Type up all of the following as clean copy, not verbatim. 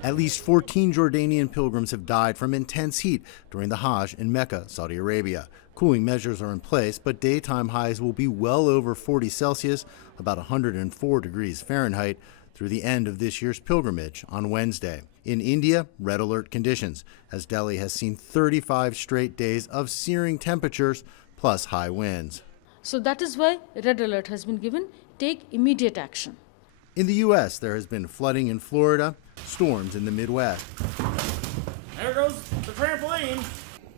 At least 14 Jordanian pilgrims have died from intense heat during the Hajj in Mecca, Saudi Arabia. Cooling measures are in place, but daytime highs will be well over 40 Celsius, about 104 degrees Fahrenheit, through the end of this year's pilgrimage on Wednesday. In India, red alert conditions, as Delhi has seen 35 straight days of searing temperatures plus high winds. So that is why red alert has been given. Take immediate action. In the U.S., there has been flooding in Florida, storms in the Midwest. There goes the trampoline.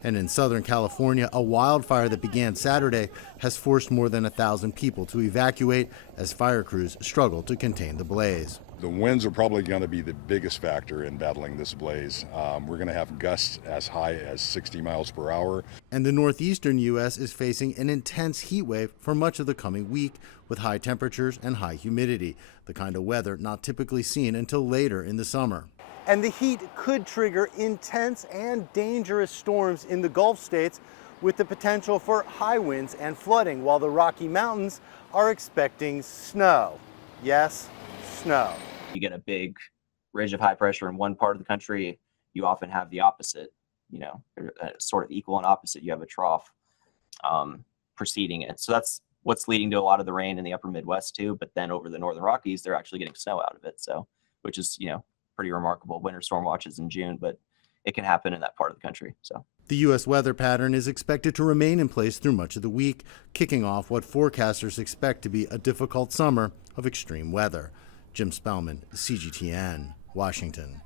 And in Southern California, a wildfire that began Saturday has forced more than 1,000 people to evacuate as fire crews struggle to contain the blaze. The winds are probably going to be the biggest factor in battling this blaze. We're going to have gusts as high as 60 miles per hour. And the northeastern U.S. is facing an intense heat wave for much of the coming week, with high temperatures and high humidity, the kind of weather not typically seen until later in the summer. And the heat could trigger intense and dangerous storms in the Gulf states, with the potential for high winds and flooding, while the Rocky Mountains are expecting snow. Yes, snow. You get a big ridge of high pressure in one part of the country, you often have the opposite, sort of equal and opposite. You have a trough preceding it. So that's what's leading to a lot of the rain in the upper Midwest too. But then over the northern Rockies, they're actually getting snow out of it. So, which is, pretty remarkable. Winter storm watches in June, but it can happen in that part of the country. So the U.S. weather pattern is expected to remain in place through much of the week, kicking off what forecasters expect to be a difficult summer of extreme weather. Jim Spellman, CGTN, Washington.